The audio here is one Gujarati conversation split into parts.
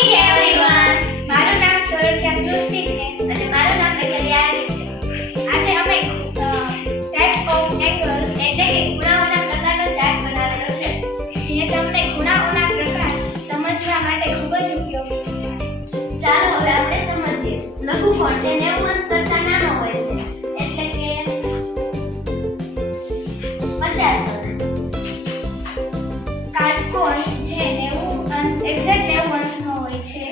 મોર્નિંગ એવરીવન, મારું નામ સોરઠિયા સૃષ્ટિ છે અને મારું નામ એકલિયાણી છે. આજે અમે ટાઈપ્સ ઓફ એંગલ્સ એટલે કે ખૂણાઓના પ્રકારનો ચાર્ટ બનાવેલો છે, જે તમને ખૂણાઓના પ્રકાર સમજવા માટે ખૂબ જ ઉપયોગી થશે. ચાલો હવે આપણે સમજીએ. લઘુકોણ તે 90 અંશ કરતા નાનો હોય છે, એટલે કે 50 અંશ. કાટકોણ જે 90 અંશ એક્ઝેક્ટ 90 અંશનો હોય છે,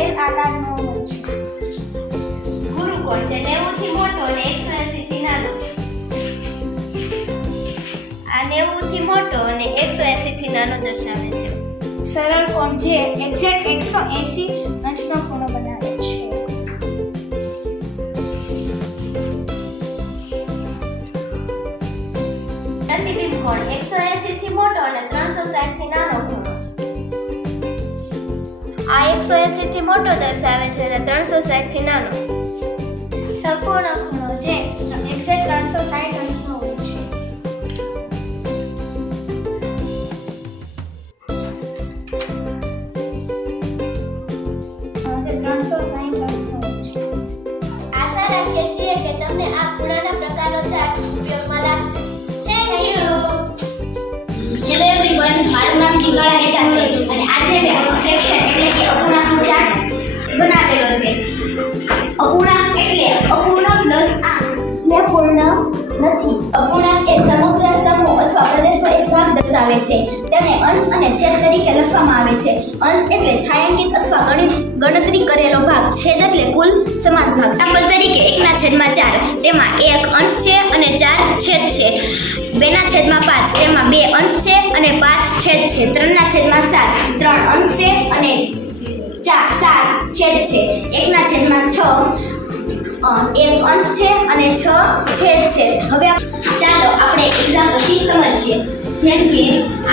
એલ આકારનો હોય છે. ગુરુકોણ તે 90 થી મોટો અને 180 થી નાનો. આ 90 થી મોટો અને 180 થી નાનો દર્શાવે છે. સરળ કોણ જે એક્ઝેક્ટ 180 અંશનો ખૂણો બનાવે છે. પ્રતિબિંબ કોણ 180 થી મોટો અને 360 થી નાનો ખૂણો. આ 180 થી મોટો દર્શાવે છે અને 360 થી નાનો. સંપૂર્ણ ખૂણો જે એક્ઝેક્ટ 360 અંશનો હોય છે. આશા રાખીએ છીએ કે તમને આ ખૂણાના પ્રકારનો ચાર્ટ ઉપયોગમાં લાગશે. Thank you. હેલો એવરીવન, મારું નામ શિકાળા હેટા છે અને આજે મેં ફ્રેક્શન એટલે કે અપૂર્ણાંકનો ચાર્ટ બનાવેલો છે. અપૂર્ણાંક એટલે અપૂર્ણ પ્લસ આંક જે પૂર્ણ નથી. અપૂર્ણાંક એ સમગ્ર સમૂહ અથવા પ્રદેશનો એક ભાગ દર્શાવે છે. તેને અંશ અને છેદ તરીકે લખવામાં આવે છે. અંશ એટલે છાयांकित અથવા ગણતરી કરેલો ભાગ. છેદ એટલે કુલ સમાન ભાગ. દાખલા તરીકે 1/4 તેમાં 1 અંશ છે અને 4 છેદ છે. 2/5 તેમાં 2 અંશ છે અને 5 છેદ છે. 3/7 3 અંશ છે અને 7 છેદ છે. 1/6 1 અંશ છે અને 6 છેદ છે. હવે ચાલો આપણે એક્ઝામ્પલથી સમજીએ. જેમ કે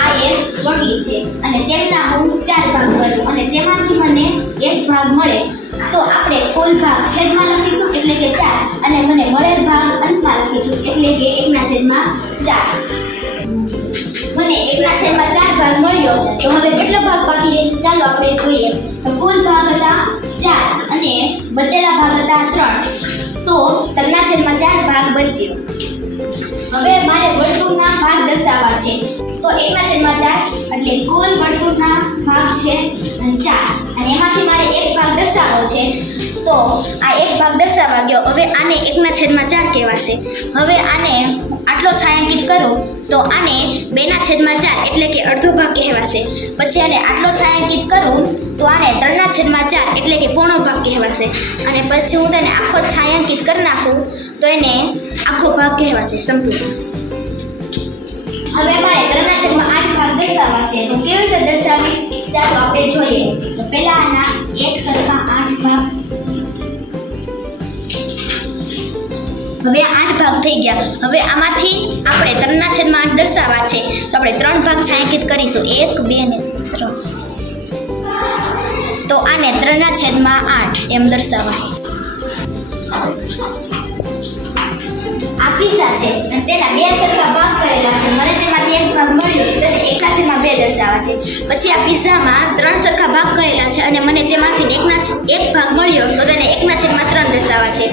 આ એક વળી છે અને તેમના હું 4 ભાગ કરું અને તેમાંથી મને એક ભાગ મળે, તો આપણે કુલ ભાગ છેદમાં લખીશું એટલે કે 4 અને મને મળેલ ભાગ અંશમાં લખીશું એટલે કે 1/4. મને 1/4 ભાગ મળ્યો, તો હવે કેટલો ભાગ બાકી રહેશે ચાલો આપણે જોઈએ. તો કુલ ભાગ હતા 4 અને બચેલા ભાગ હતા 3, તો 3/4 ભાગ બચ્યો. હવે મારે વર્તુળના ભાગ દર્શાવવા છે, તો 1/4 એટલે કુલ વર્તુળના ભાગ છે 4 અને એમાંથી મારે એક ભાગ દર્શાવવો છે, તો આ એક ભાગ દર્શાવવા ગયો. હવે આને 1/4 કહેવાશે. હવે આને આટલો છાयांकित કરું તો આને 2/4 એટલે કે અડધો ભાગ કહેવાશે. પછી આને આટલો છાयांकित કરું તો આને 3/4 એટલે કે પોણો ભાગ કહેવાશે. અને પછી હું તેને આખો છાयांकित કરી નાખું તો એને આખો ભાગ કહેવાશે સંપૂર્ણ. હવે મારે 3/8 ભાગ દર્શાવવા છે, તો કેવી રીતે દર્શાવીશ ચાલો આપણે જોઈએ. તો પહેલા આના 1 સરખા 8 ભાગ. હવે 8 ભાગ થઈ ગયા. હવે આમાંથી આપણે 3/8 દર્શાવવા છે, તો આપણે 3 ભાગ છાयांकित કરીશું. 1 2 ને 3. તો આને 3/8 એમ દર્શાવાય. આ પીસા છે અને તેના 2 સરખા ભાગ કરેલા છે. મને તેમાંથી એક ભાગ મળ્યો, તેને 1/2 દર્શાવવા છે. પછી આ પીઝામાં 3 સરખા ભાગ કરેલા છે અને મને તેમાંથી એક ભાગ મળ્યો, તો તેને 1/3 દર્શાવવા છે.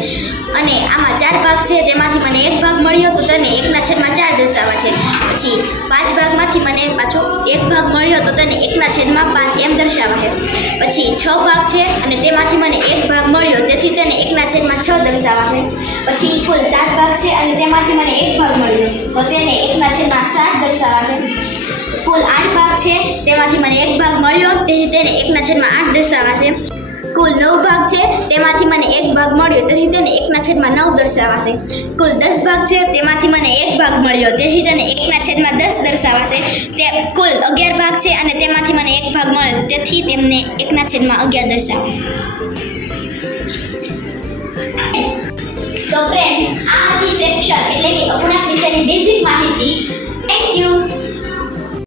અને આમાં 4 ભાગ છે, તેમાંથી મને એક ભાગ મળ્યો, તો તેને 1/4 દર્શાવવા છે. પછી 5 ભાગમાંથી મને પાછો એક ભાગ મળ્યો, તો તેને 1/5 એમ દર્શાવાય. પછી 6 ભાગ છે અને તેમાંથી મને એક ભાગ મળ્યો, તેથી તેને 1/6 દર્શાવાય. પછી કુલ 7 ભાગ છે અને તેમાંથી મને એક ભાગ મળ્યો, તો તેને 1/7 દર્શાવાશે. કુલ 8 ભાગ છે, તેમાંથી મને એક ભાગ મળ્યો, તેથી તેને 1/8 દર્શાવાશે. કુલ 9 ભાગ છે, તેમાંથી મને એક ભાગ મળ્યો, તેથી તેને 1/9 દર્શાવાશે. કુલ 10 ભાગ છે, તેમાંથી મને એક ભાગ મળ્યો, તેથી તેને 1/10 દર્શાવાશે. તે કુલ 11 ભાગ છે અને તેમાંથી મને એક ભાગ મળ્યો, તેથી તેમને 1/11 દર્શાવાય. તો ફ્રેન્ડ્સ, આ હતી ફ્રેક્શન એટલે કે અપૂર્ણાંક વિશેની બેઝિક માહિતી.